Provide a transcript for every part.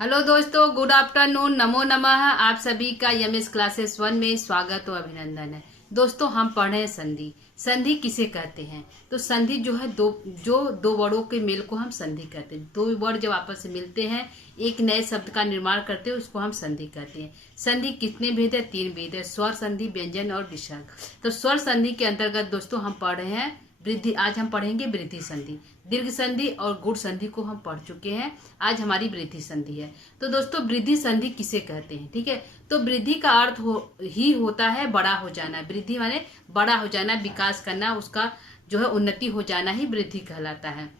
Hello दोस्तों, good afternoon, नमो नमः। आप सभी का यमएस क्लासेस 1 में स्वागत और अभिनंदन है। दोस्तों, हम पढ़ रहे हैं संधि। संधि किसे कहते हैं? तो संधि जो है दो वर्डों के मेल को हम संधि कहते हैं। दो वर्ड जब आपस में मिलते हैं, एक नए शब्द का निर्माण करते हैं, उसको हम संधि कहते हैं। संधि कितने भेद है? 3 भेद है, स्वर संधि, व्यंजन और विसर्ग। तो स्वर संधि के अंतर्गत दोस्तों हम पढ़ रहे हैं वृद्धि। आज हम पढ़ेंगे वृद्धि संधि। दीर्घ संधि और गुण संधि को हम पढ़ चुके हैं। आज हमारी वृद्धि संधि है। तो दोस्तों, वृद्धि संधि किसे कहते हैं? ठीक है, तो वृद्धि का अर्थ ही होता है बड़ा हो जाना। वृद्धि माने बड़ा हो जाना, विकास करना, उसका जो है उन्नति हो जाना ही वृद्धि कहलाता है।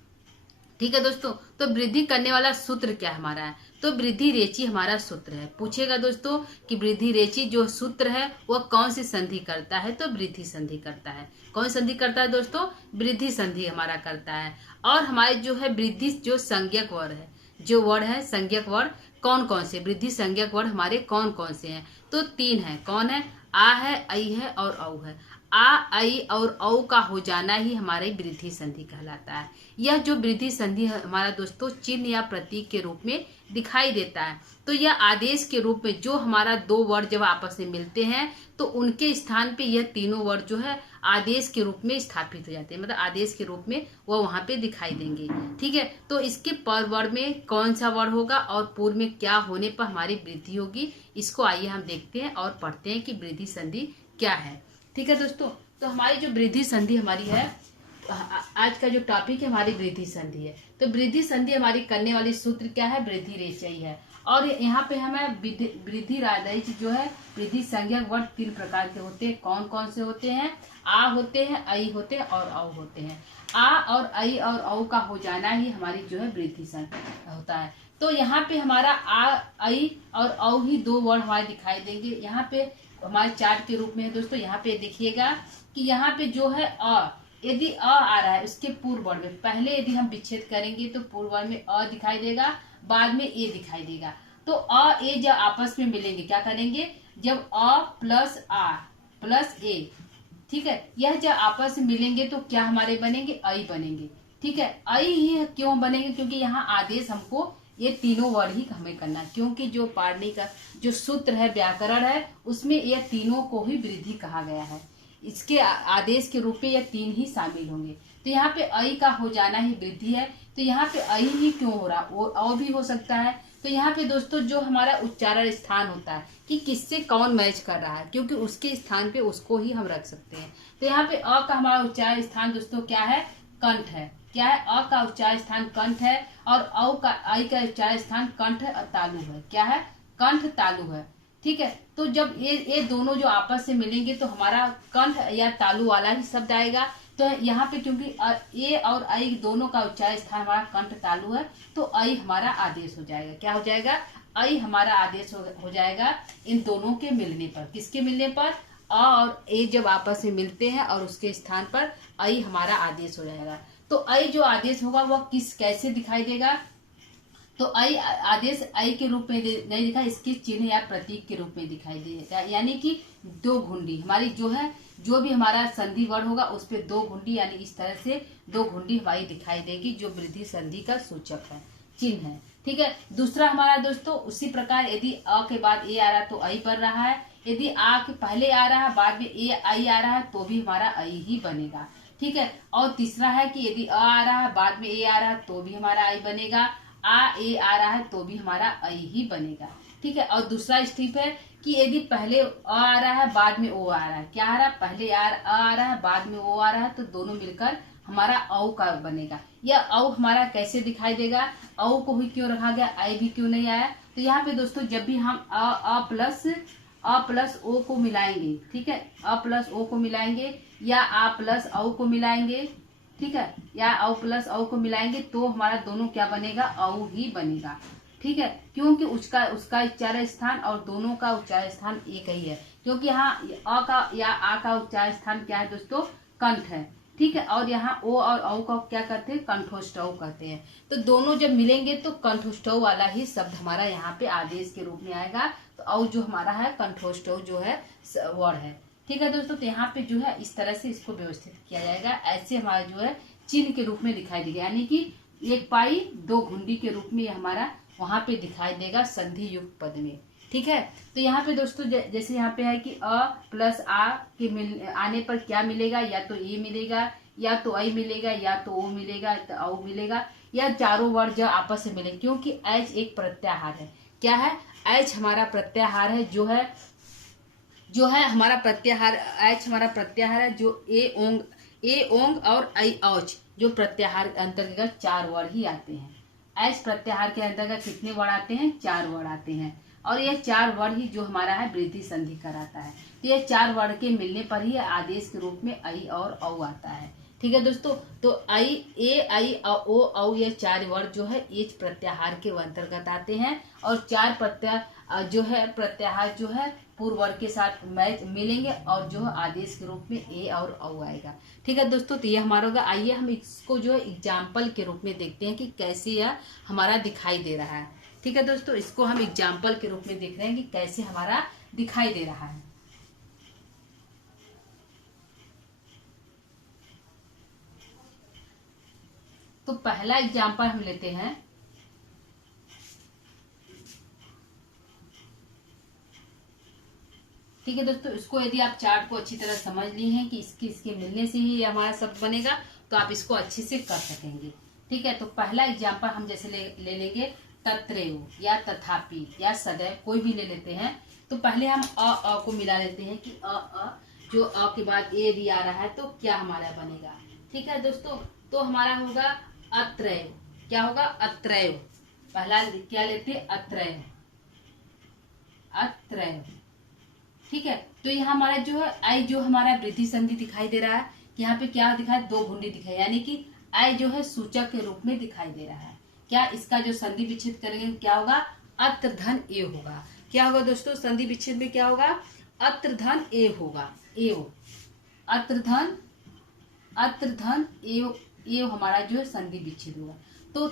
ठीक है दोस्तों, तो वृद्धि करने वाला सूत्र क्या हमारा है? तो वृद्धि रेचि हमारा सूत्र है। पूछेगा दोस्तों कि वृद्धि रेचि जो सूत्र है वह कौन सी संधि करता है? तो वृद्धि संधि करता है। कौन संधि करता है दोस्तों? वृद्धि संधि हमारा करता है। और हमारे जो है वृद्धि जो संज्ञक वर्ड है, जो वर्ड है संज्ञक वर्ड कौन कौन से? वृद्धि संज्ञक वर्ड हमारे कौन कौन से हैं? तो 3 है। कौन है? आ है, आई है और औ है। आ, आई और औ का हो जाना ही हमारी वृद्धि संधि कहलाता है। यह जो वृद्धि संधि है हमारा दोस्तों चिन्ह या प्रतीक के रूप में दिखाई देता है। तो यह आदेश के रूप में, जो हमारा दो वर्ड जब आपस में मिलते हैं तो उनके स्थान पे यह तीनों वर्ड जो है आदेश के रूप में स्थापित हो जाते हैं। मतलब आदेश के रूप में वो वहां पे दिखाई देंगे। ठीक है, तो इसके पर वर्ड में कौन सा वर्ड होगा और पूर्व में क्या होने पर हमारी वृद्धि होगी, इसको आइए हम देखते हैं और पढ़ते हैं कि वृद्धि संधि क्या है। ठीक है दोस्तों, तो हमारी जो वृद्धि संधि हमारी है, आज का जो टॉपिक है हमारी वृद्धि संधि है। तो वृद्धि संधि हमारी करने वाली सूत्र क्या है? वृद्धि रेचयी है। और यहाँ पे हमें वृद्धि राजयी जो है वृद्धि संज्ञक वर्ड 3 प्रकार के होते हैं। कौन कौन से होते हैं? आ होते हैं, आई होते हैं और औ होते हैं। आ और आई और औ का हो जाना ही हमारी जो है वृद्धि संधि होता है। तो यहाँ पे हमारा आ, आई और औ ही दो वर्ड हमारे दिखाई देंगे। यहाँ पे हमारे चार्ट के रूप में है दोस्तों। यहाँ पे देखिएगा कि यहाँ पे जो है अ, यदि आ रहा है उसके पूर्व वर्ण में, पहले यदि हम विच्छेद करेंगे तो पूर्व वर्ण में दिखाई देगा, बाद में ए दिखाई देगा। तो ए जब आपस में मिलेंगे क्या करेंगे? जब प्लस आ प्लस ए, ठीक है, यह जब आपस में मिलेंगे तो क्या हमारे बनेंगे? आई बनेंगे। ठीक है, आई ही क्यों बनेंगे? क्योंकि यहाँ आदेश हमको ये तीनों वर्ड ही हमें करना है। क्योंकि जो पाणिनि का जो सूत्र है, व्याकरण है, उसमें यह तीनों को ही वृद्धि कहा गया है। इसके आदेश के रूप में यह 3 ही शामिल होंगे। तो यहाँ पे आई का हो जाना ही वृद्धि है। तो यहाँ पे आई ही क्यों हो रहा? वो और भी हो सकता है। तो यहाँ पे दोस्तों जो हमारा उच्चारण स्थान होता है कि किससे कौन मैच कर रहा है, क्योंकि उसके स्थान पे उसको ही हम रख सकते हैं। तो यहाँ पे अ का हमारा उच्चारण स्थान दोस्तों क्या है? कंठ है। क्या है? अ का उच्चारण स्थान कंठ है और आई का उच्चारण स्थान कंठ तालु है। क्या है? कंठ तालु है। ठीक है, तो जब ये दोनों जो आपस से मिलेंगे तो हमारा कंठ या तालु वाला ही शब्द आएगा। तो यहाँ पे क्योंकि ए और आई दोनों का उच्चारण स्थान हमारा कंठ तालु है, तो आई हमारा आदेश हो जाएगा। क्या हो जाएगा? आई हमारा आदेश हो जाएगा इन दोनों के मिलने पर। किसके मिलने पर? अ और ए जब आपस में मिलते हैं और उसके स्थान पर आई हमारा आदेश हो जाएगा। तो आई जो आदेश होगा वह कैसे दिखाई देगा? तो आई आदेश आई के रूप में नहीं दिखा, इसके चिन्ह या प्रतीक के रूप में दिखाई देगा। यानी कि 2 घुंडी हमारी जो है, जो भी हमारा संधि वर्ण होगा उस पे 2 घुंडी, यानी इस तरह से 2 घुंडी हमारी दिखाई देगी, जो वृद्धि संधि का सूचक है, चिन्ह है। ठीक है, दूसरा हमारा दोस्तों उसी प्रकार यदि अ के बाद ए आ रहा है तो आई बन रहा है। यदि आ के पहले आ रहा है बाद में ए आई आ रहा है तो भी हमारा आई ही बनेगा। ठीक है, और तीसरा है कि यदि अ आ रहा है बाद में ए आ रहा है तो भी हमारा आई बनेगा। ए आ रहा है तो भी हमारा आई ही बनेगा। ठीक है, और दूसरा स्टेप है कि यदि पहले आ रहा है बाद में ओ आ रहा है, क्या आ रहा है? पहले आ रहा है बाद में ओ आ रहा है, तो दोनों मिलकर हमारा औ का बनेगा। यह औ हमारा कैसे दिखाई देगा? औ को ही क्यों रखा गया, आई भी क्यों नहीं आया? तो यहाँ पे दोस्तों जब भी हम अ प्लस ओ को मिलाएंगे, ठीक है, अ प्लस ओ को मिलाएंगे या आ प्लस औ को मिलाएंगे, ठीक है, या औ प्लस औ को मिलाएंगे तो हमारा दोनों क्या बनेगा? औ ही बनेगा। ठीक है, क्योंकि उसका उच्चारण स्थान और दोनों का उच्चारण स्थान एक ही है। क्योंकि यहाँ अ का या आ का उच्चारण स्थान क्या है दोस्तों? कंठ है। ठीक है, और यहाँ ओ और औ का क्या करते हैं? कंठोष्ठव कहते हैं। तो दोनों जब मिलेंगे तो कंठोष्ठव वाला ही शब्द हमारा यहाँ पे आदेश के रूप में आएगा। तो औ जो हमारा है कंठोष्ठव जो है वर्ड है। ठीक है दोस्तों, तो यहाँ पे जो है इस तरह से इसको व्यवस्थित किया जाएगा। ऐसे हमारा जो है चिन्ह के रूप में दिखाई देगा, यानी कि 1 पाई 2 घुंडी के रूप में हमारा वहां पे दिखाई देगा संधि युक्त पद में। ठीक है, तो यहाँ पे दोस्तों जैसे यहाँ पे है कि अ प्लस आ के आने पर क्या मिलेगा, या तो ए मिलेगा, या तो आई मिलेगा, या तो ओ मिलेगा, तो औ मिलेगा, या चारों वर्ड जो आपस में मिलेंगे, क्योंकि एच एक प्रत्याहार है। क्या है? एच हमारा प्रत्याहार है, जो है हमारा प्रत्याहार। एच हमारा प्रत्याहार है, जो ए ओंग और आई औच जो प्रत्याहार के अंतर्गत 4 वर्ड ही आते हैं। एच प्रत्याहार के अंतर्गत कितने वर्ड आते हैं? 4 वर्ड आते हैं, और ये 4 वर्ड ही जो हमारा है वृद्धि संधि कराता है। तो ये 4 वर्ड के मिलने पर ही आदेश के रूप में आई और औ आता है। ठीक है दोस्तों, तो आई ओ औ ये 4 वर्ड जो है एच प्रत्याहार के अंतर्गत आते हैं, और 4 प्रत्याहार जो है पूर्व वर्ग के साथ मैच मिलेंगे, और जो है आदेश के रूप में ए और औ आएगा। ठीक है दोस्तों, तो ये हमारा होगा। आइए हम इसको जो है एग्जाम्पल के रूप में देखते हैं कि कैसे यह हमारा दिखाई दे रहा है। ठीक है दोस्तों, इसको हम एग्जाम्पल के रूप में देख रहे हैं कि कैसे हमारा दिखाई दे रहा है। तो पहला एग्जाम्पल हम लेते हैं। ठीक है दोस्तों, इसको यदि आप चार्ट को अच्छी तरह समझ ली हैं कि इसके मिलने से ही हमारा शब्द बनेगा, तो आप इसको अच्छे से कर सकेंगे। ठीक है, तो पहला एग्जाम्पल हम जैसे ले लेंगे तत्रैव, या तथापि, या सदैव, कोई भी ले लेते हैं। तो पहले हम अ को मिला लेते हैं कि जो अ के बाद ए भी आ रहा है, तो क्या हमारा बनेगा। ठीक है दोस्तों, तो हमारा होगा अत्रैव। क्या होगा? अत्रैव। पहला क्या लेते हैं? अत्रैव। अत्रैव। ठीक है, तो यहाँ हमारा जो है आई जो हमारा वृद्धि संधि दिखाई दे रहा है। यहाँ पे क्या दिखा है? 2 घुंडी दिखाई, यानी कि आई जो है सूचक के रूप में दिखाई दे रहा है। क्या इसका जो संधि विच्छेद करेंगे क्या होगा? अत्र धन ए होगा। क्या होगा दोस्तों? संधि विच्छेद में क्या होगा? अत्र धन ए होगा। एव, अत्र धन एव हमारा जो है संधि विच्छेद होगा। तो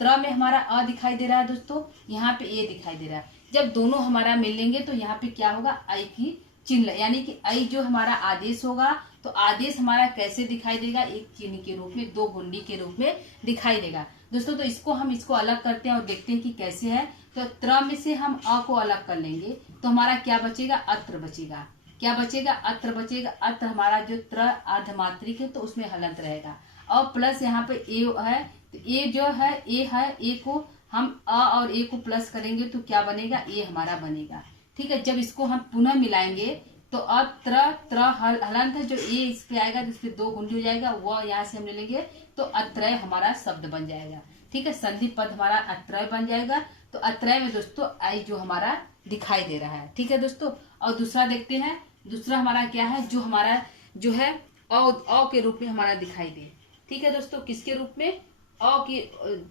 त्र में हमारा अ दिखाई दे रहा है दोस्तों, यहाँ पे ए दिखाई दे रहा है। जब दोनों हमारा मिलेंगे तो यहाँ पे क्या होगा? आई की चिन्ह, यानी कि आई जो हमारा आदेश होगा, तो आदेश हमारा कैसे दिखाई देगा? एक चिन्ह के रूप में, 2 घुंडी के रूप में दिखाई देगा दोस्तों। तो इसको अलग करते हैं और देखते हैं कि कैसे है। तो त्र में से हम अ को अलग कर लेंगे, तो हमारा क्या बचेगा? अत्र बचेगा। क्या बचेगा? अत्र बचेगा। अत्र हमारा जो त्र अर्धमात्रिक है, तो उसमें हलंत रहेगा, और प्लस यहाँ पे ए है, तो ए जो है ए को हम अ और ए को प्लस करेंगे तो क्या बनेगा? ए हमारा बनेगा। ठीक है, जब इसको हम पुनः मिलाएंगे तो त्र हलंत है, जो ए इस पे आएगा तो इस पे 2 घुंडी हो जाएगा, वो यहाँ से हम ले लेंगे, तो अत्रय हमारा शब्द बन जाएगा। ठीक है, संधि पद हमारा अत्रय बन जाएगा। तो अत्रय में दोस्तों आई जो हमारा दिखाई दे रहा है। ठीक है दोस्तों, और दूसरा देखते हैं। दूसरा हमारा क्या है? जो हमारा जो है अ के रूप में हमारा दिखाई दे। ठीक है दोस्तों, किसके रूप में? अ की,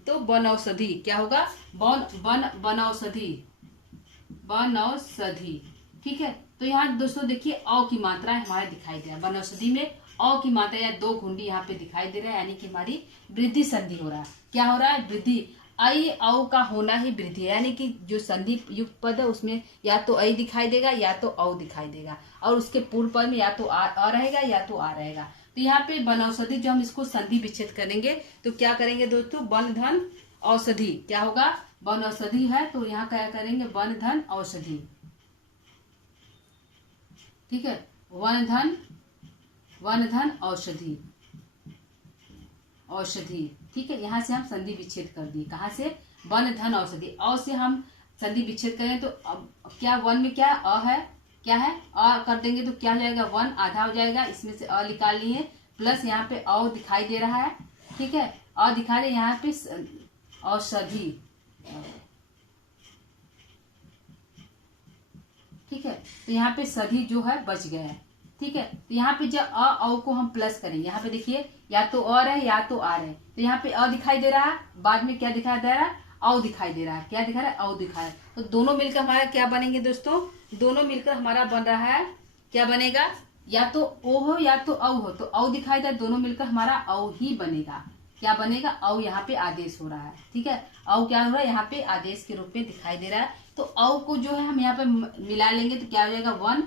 तो बनौषधि। क्या होगा? बनौषधि। ठीक है, तो यहाँ दोस्तों देखिए अ की मात्रा हमारा दिखाई दे रहा है। बनौषधि में अ की मात्रा या 2 घुंडी यहाँ पे दिखाई दे रहा है, यानी कि हमारी वृद्धि संधि हो रहा है। क्या हो रहा है? वृद्धि। आई औ का होना ही वृद्धि है, यानी कि जो संधि युक्त पद है उसमें या तो आई दिखाई देगा या तो औ दिखाई देगा, और उसके पूर्व पद में या तो आ रहेगा या तो आ रहेगा। तो यहाँ पे बनौषधि जो हम इसको संधि विच्छेद करेंगे तो क्या करेंगे दोस्तों? वन धन औषधि। क्या होगा? बनौषधि है, तो यहाँ क्या करेंगे? वन धन औषधि। ठीक है, वन धन औषधि। ठीक है, यहाँ से हम संधि विच्छेद कर दिए। कहाँ से? वन धन औषधि। अ से हम संधि विच्छेद करें तो अब क्या वन में क्या अ है? क्या है? अ कर देंगे तो क्या हो जाएगा? वन आधा हो जाएगा, इसमें से अ निकाल लिए, प्लस यहाँ पे अ दिखाई दे रहा है। ठीक है, अ दिखा रहे यहाँ पे औषधि। ठीक है, तो यहाँ पे सधी जो है बच गया है। ठीक है, तो यहाँ पे जब औ को हम प्लस करेंगे, यहाँ पे देखिए या तो और है या तो आर है, तो यहाँ पे अ दिखाई दे रहा है, बाद में क्या दिखाई दे रहा है? औ दिखाई दे रहा है। क्या दिखा रहा है? औ दिखा रहा है। तो दोनों मिलकर हमारा क्या बनेंगे दोस्तों? दोनों मिलकर हमारा बन रहा है, क्या बनेगा? या तो ओ हो या तो औ हो, तो औ दिखाई दे, दोनों मिलकर हमारा औ ही बनेगा। क्या बनेगा? औ यहाँ पे आदेश हो रहा है। ठीक है, औ क्या हो रहा है? यहाँ पे आदेश के रूप में दिखाई दे रहा है। तो औ को जो है हम यहाँ पे मिला लेंगे तो क्या हो जाएगा? वन।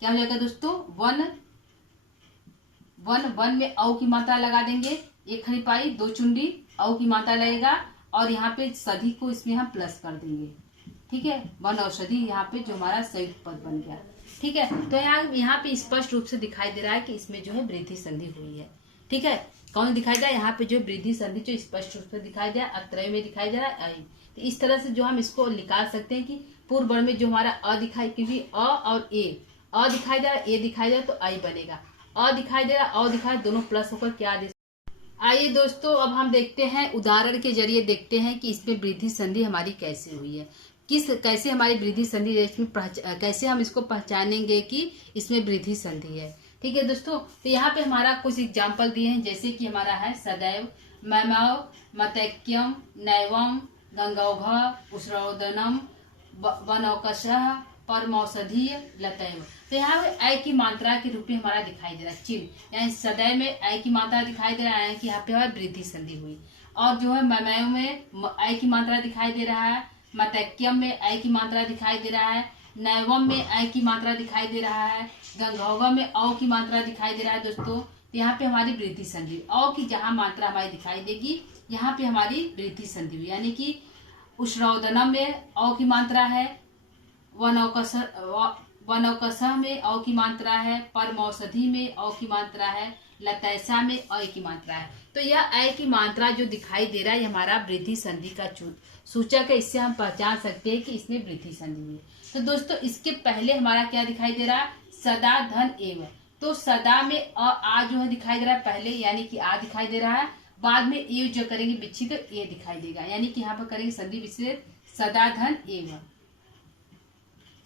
क्या हो जाएगा दोस्तों? वन में औ की मात्रा लगा देंगे, 1 खड़ी पाई 2 चुंडी, औ की मात्रा लगेगा, और यहाँ पे सधी को इसमें हम प्लस कर देंगे। ठीक है, वनौषधि यहाँ पे जो हमारा संयुक्त पद बन गया। ठीक है, तो यहाँ पे स्पष्ट रूप से दिखाई दे रहा है कि इसमें जो है वृद्धि संधि हुई है। ठीक है, कौन दिखाई दे रहा है यहाँ पे, जो वृद्धि संधि जो स्पष्ट रूप से दिखाई दे रहा है, अत्रय में दिखाई दे रहा है आई। तो इस तरह से जो हम इसको निकाल सकते हैं कि पूर्व वर्ण में जो हमारा अ दिखाई, क्योंकि अ और अ दिखाई दे रहा है, ए दिखाई दे रहा है, तो आई बनेगा। अ दिखाई दे रहा है, अ दिखाई, दोनों प्लस होकर क्या दे। आइए दोस्तों, अब हम देखते हैं उदाहरण के जरिए देखते हैं कि इसमें वृद्धि संधि हमारी कैसे हुई है, कैसे हमारी वृद्धि संधि इसमें कैसे हम इसको पहचानेंगे कि इसमें वृद्धि संधि है। ठीक है दोस्तों, तो यहाँ पे हमारा कुछ एग्जाम्पल दिए हैं, जैसे कि हमारा है सदैव, मैमव, मतैक्यम, नैवम, गंगौघ, उष्णोदनम, वनौकशः, परमौषधीय, लतैव। तो यहाँ पे ऐ की मात्रा के रूप में हमारा दिखाई दे रहा है चिन्ह, यानी सदैव में ऐ की मात्रा दिखाई दे रहा है कि यहाँ पे हमारी वृद्धि संधि हुई। और जो है मैमव में ऐ की मात्रा दिखाई दे रहा है, मतैक्यम में ऐ की मात्रा दिखाई दे रहा है, नैवम में ऐ की मात्रा दिखाई दे रहा है, गंगौघ में औ की मात्रा दिखाई दे रहा है। दोस्तों, तो यहाँ पे हमारी वृद्धि संधि, औ की जहाँ मात्रा हमारी दिखाई देगी यहाँ पे हमारी वृद्धि संधि हुई, यानी कि उष्णोदनम में औ की मात्रा है, वनौकशः में औ की मात्रा है, परमौषधि में औ की मात्रा है, लतैसा में अ की मात्रा है। तो यह अ की मात्रा जो दिखाई दे रहा है हमारा वृद्धि संधि का सूचक है, इससे हम पहचान सकते हैं कि इसमें वृद्धि संधि हुई। तो दोस्तों, इसके पहले हमारा क्या दिखाई दे रहा है, सदा धन एव। तो सदा में आ जो है दिखाई दे रहा है पहले, यानी कि आ दिखाई दे रहा है, बाद में एव जो करेंगे विच्छेद तो ए दिखाई देगा, यानी कि यहाँ पर करेंगे संधि विच्छेद, सदा धन एव,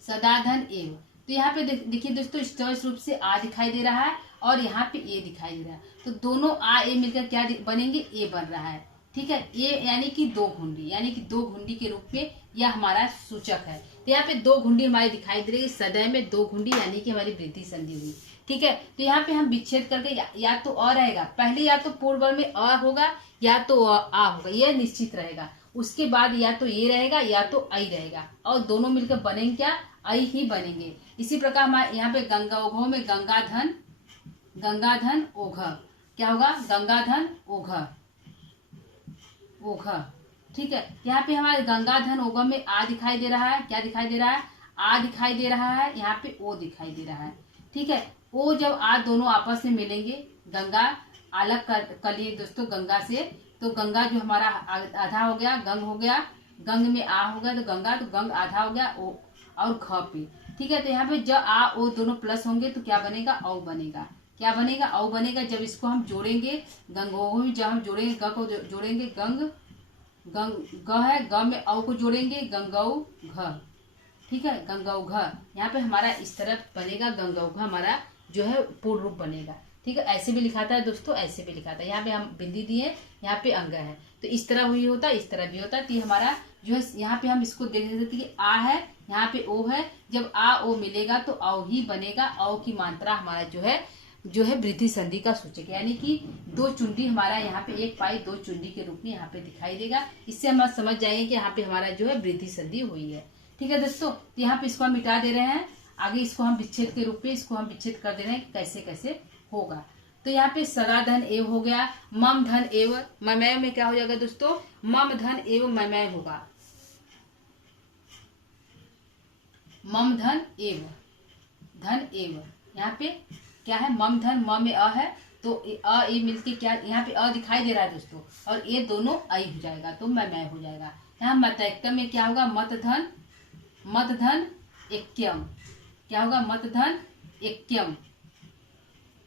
सदा धन एव। तो यहाँ पे देखिए दोस्तों, स्पष्ट रूप से आ दिखाई दे रहा है और यहाँ पे ए दिखाई दे रहा है, तो दोनों आ ए मिलकर क्या बनेंगे, ए बन रहा है। ठीक है, ए यानी कि दो घुंडी, यानी कि दो घुंडी के रूप में यह हमारा सूचक है। तो यहाँ पे दो घुंडी हमारी दिखाई दे रही है, सदैव में दो घुंडी, यानी कि हमारी वृद्धि संधि हुई। ठीक है, तो यहाँ पे हम विच्छेद करके या तो अ रहेगा पहले, या तो पूर्व वर्ण में अ होगा या तो आ होगा, यह निश्चित रहेगा। उसके बाद या तो ये रहेगा या तो आई रहेगा, और दोनों मिलकर बनेंगे क्या, आई ही बनेंगे। इसी प्रकार हमारे यहाँ पे गंगौघ में गंगाधन, गंगाधन ओघ, क्या होगा, गंगाधन ओघ, ओघ। ठीक है, यहाँ पे हमारे गंगाधन ओघ में आ दिखाई दे रहा है, क्या दिखाई दे रहा है, आ दिखाई दे रहा है, यहाँ पे ओ दिखाई दे रहा है। ठीक है, ओ जब आ दोनों आपस में मिलेंगे, गंगा अलग कर लिए दोस्तों गंगा से, तो गंगा जो हमारा आधा हो गया, गंग हो गया, गंग में आ हो गया तो गंगा, तो गंग आधा हो गया ओ और ख पे। ठीक है, तो यहाँ पे जब आ ओ दोनों प्लस होंगे तो क्या बनेगा, औ बनेगा, क्या बनेगा, औ बनेगा। जब इसको हम जोड़ेंगे गंगो, जब हम जोड़ेंगे ग को जोड़ेंगे गंग, गंग ग है, ग में औ को जोड़ेंगे गंगौ घ। ठीक है, गंगौ घ, यहाँ पे हमारा इस तरफ बनेगा गंगौ घ, हमारा जो है पूर्ण रूप बनेगा। ठीक है, ऐसे भी लिखाता है दोस्तों, ऐसे भी लिखाता है, यहाँ पे हम बिंदी दिए, यहाँ पे अंग है, तो इस तरह हुई होता है, इस तरह भी होता है। तो ये हमारा जो है यहाँ पे हम इसको देख सकते कि आ है, यहाँ पे ओ है, जब आ ओ मिलेगा तो औ ही बनेगा। औ की मात्रा हमारा जो है वृद्धि संधि का सूचक, यानी कि दो चुंडी हमारा यहाँ पे एक पाई दो चुंडी के रूप में यहाँ पे दिखाई देगा। इससे हम समझ जाएंगे कि यहाँ पे हमारा जो है वृद्धि संधि हुई है। ठीक है दोस्तों, तो यहाँ पे इसको हम मिटा दे रहे हैं, आगे इसको हम विच्छेद के रूप में इसको हम विच्छेद कर दे रहे हैं, कैसे कैसे होगा। तो यहाँ पे सदा धन एव हो गया, मम धन एव, ममय में क्या हो जाएगा दोस्तों, मम धन एव ममय होगा, मम धन एव, धन एव। यहाँ पे क्या है, मम धन, म में अ है, तो अ ए मिलके क्या, यहाँ पे अ दिखाई दे रहा है दोस्तों, और ये दोनों आई हो जाएगा, तो ममय हो जाएगा। यहाँ मतैक्यम में क्या होगा, मत धन एक्यम, क्या होगा, मत धन एक्यम,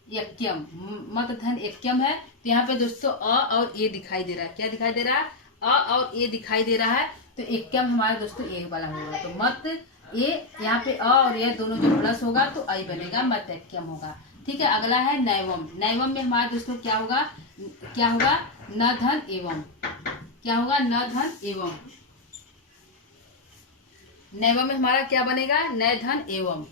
यक्यम, मत धन एक्यम है। तो यहाँ पे दोस्तों अ और ए दिखाई दे रहा है, क्या दिखाई दे रहा है, अ और ए दिखाई दे रहा है, तो एक्यम हमारा दोस्तों ए वाला होगा। तो मत ए, यहाँ पे अ और ए दोनों जो प्लस होगा तो आई बनेगा, मत एक्यम होगा। ठीक है, अगला है नैवम, नैवम में हमारा दोस्तों क्या होगा, न धन एवं, क्या होगा, न धन एवं। नैवम में हमारा क्या बनेगा, नय धन एवं,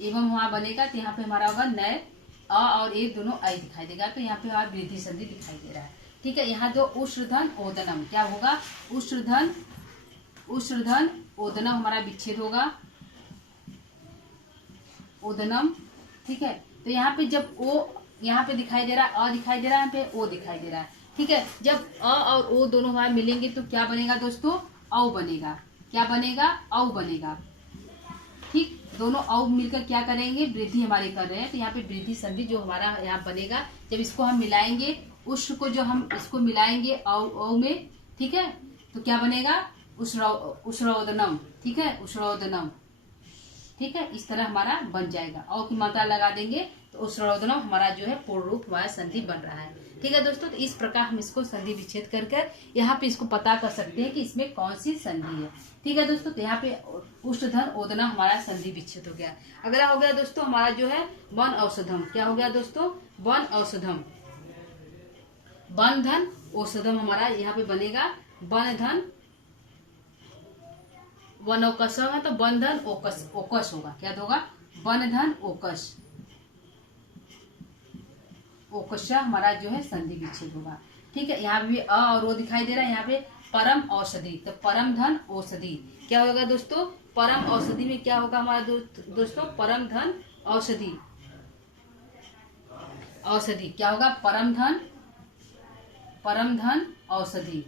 एवं वहां बनेगा, तो यहाँ पे हमारा होगा नय, अ और ए दोनों आई दिखाई देगा, तो यहाँ पे हमारा वृद्धि संधि दिखाई दे रहा है। ठीक है, यहाँ जो उष्णधन ओदनम, क्या होगा, उष्णधन ओदनम हमारा विच्छेद होगा, ओदनम। ठीक है, तो यहाँ पे जब ओ यहाँ पे दिखाई दे रहा है, अ दिखाई दे रहा है, यहाँ पे ओ दिखाई दे रहा है, ठीक है। जब अ और ओ दोनों हमारे मिलेंगे तो क्या बनेगा दोस्तों, औ बनेगा। क्या बनेगा, औ बनेगा। ठीक, दोनों औ मिलकर क्या करेंगे, वृद्धि हमारे कर रहे हैं, तो यहाँ पे वृद्धि संधि जो हमारा यहाँ बनेगा, जब इसको हम मिलाएंगे, उष्ण को जो हम इसको मिलाएंगे औ में, ठीक है, तो क्या बनेगा, उष्णोदनम। ठीक है, उष्णोदनम। ठीक है, इस तरह हमारा बन जाएगा। औ की मात्रा लगा देंगे तो उष्णोदनम हमारा जो है पूर्ण रूप हमारा संधि बन रहा है। ठीक है दोस्तों, तो इस प्रकार हम इसको संधि विच्छेद कर यहाँ पे इसको पता कर सकते हैं कि इसमें कौन सी संधि है। ठीक है दोस्तों, तो यहाँ पे उष्णधन ओदना हमारा संधि विच्छेद हो गया। अगला हो गया दोस्तों हमारा जो है वन औषधम। क्या हो गया दोस्तों, वन औषधम। वन धन औषधम हमारा यहाँ पे बनेगा वन धन, वन ओकस है तो वन धन ओकस, ओकस होगा। क्या होगा, वन धन ओकस, ओकस हमारा जो है संधि विच्छेद होगा। ठीक है, यहाँ पे अ और ओ दिखाई दे रहा है। यहाँ पे परम औषधि, तो परम धन औषधि क्या होगा दोस्तों, परम औषधि में क्या होगा हमारा दोस्तों, परम धन औषधि। औषधि क्या होगा, परम धन, परम धन औषधि,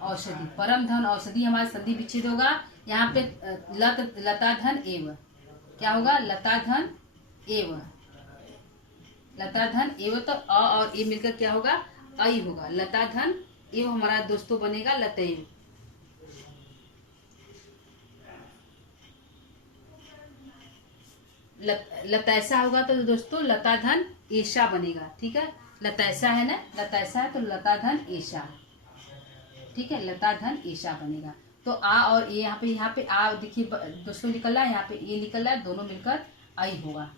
औषधि, परम धन औषधि हमारा संधि विच्छेद होगा। यहाँ पे लता धन एव, क्या होगा, लता धन एव, लता धन एव, तो अ और ए मिलकर क्या होगा, आई होगा। लता धन एव हमारा दोस्तों बनेगा लतैव। लतैसा होगा तो दोस्तों लता धन ऐसा बनेगा। ठीक है, लतैसा है ना, लतैसा है तो लता धन ऐसा। ठीक है, लता धन ऐसा बनेगा। तो आ और ए यहाँ पे आ देखिए दोस्तों निकल रहा है, यहाँ पे ए निकल रहा है, दोनों मिलकर आई होगा।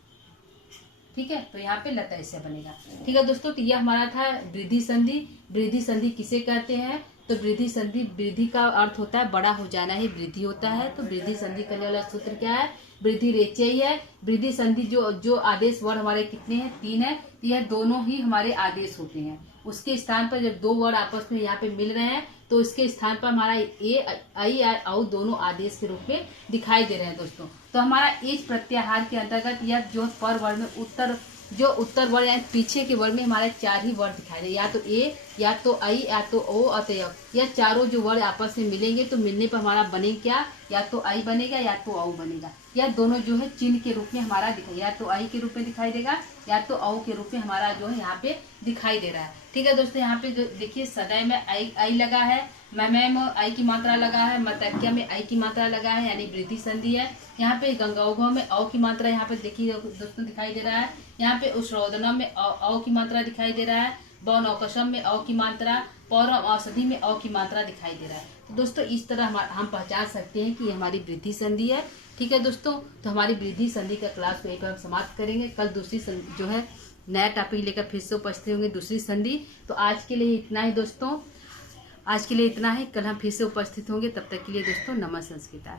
ठीक है, तो यहाँ पे लता ऐसा बनेगा। ठीक है दोस्तों, तो यह हमारा था वृद्धि संधि। वृद्धि संधि किसे कहते हैं, तो वृद्धि संधि, वृद्धि का अर्थ होता है बड़ा हो जाना ही वृद्धि होता है। तो वृद्धि संधि करने वाला सूत्र क्या है, वृद्धि रेचय ही है। वृद्धि संधि जो आदेश वर्ण हमारे कितने हैं, 3 है। यह दोनों ही हमारे आदेश होते हैं। उसके स्थान पर जब दो वर्ण आपस में यहाँ पे मिल रहे हैं तो इसके स्थान पर हमारा ए आई औ दोनों आदेश के रूप में दिखाई दे रहे हैं दोस्तों। तो हमारा इस प्रत्याहार के अंतर्गत यह जो पर वर्ण में उत्तर वर्ण या पीछे के वर्ण में हमारे 4 ही वर्ण दिखाई दे, या तो ए, या तो आई, या तो ओ, अतएव। यह चारों जो वर्ण आपस में मिलेंगे तो मिलने पर हमारा बने क्या, या तो आई बनेगा या तो औ बनेगा। यह दोनों जो है चिन्ह के रूप में हमारा दिखाई, या तो आई के रूप में दिखाई देगा या तो औ के रूप में हमारा जो है यहाँ पे दिखाई दे रहा है। ठीक है दोस्तों, यहाँ पे जो देखिए सदै में आई लगा है, मैं में आई की मात्रा लगा है, मतक्या में आई की मात्रा लगा है, यानी वृद्धि संधि है। यहाँ पे गंगौघ में औ की मात्रा यहाँ पे देखिए दोस्तों दिखाई दे रहा है। यहाँ पे उष्णोदनम में औ की मात्रा दिखाई दे रहा है। बौनौकशम में औ की मात्रा, पौरम औषधि में औ की मात्रा दिखाई दे रहा है। तो दोस्तों इस तरह हम पहचान सकते हैं कि ये हमारी वृद्धि संधि है। ठीक है दोस्तों, तो हमारी वृद्धि संधि का क्लास को एक बार समाप्त करेंगे। कल दूसरी जो है नया टॉपिक लेकर फिर से उपस्थित होंगे, दूसरी संधि। तो आज के लिए इतना ही दोस्तों, आज के लिए इतना ही। कल हम फिर से उपस्थित होंगे, तब तक के लिए दोस्तों नमः संस्कृताय।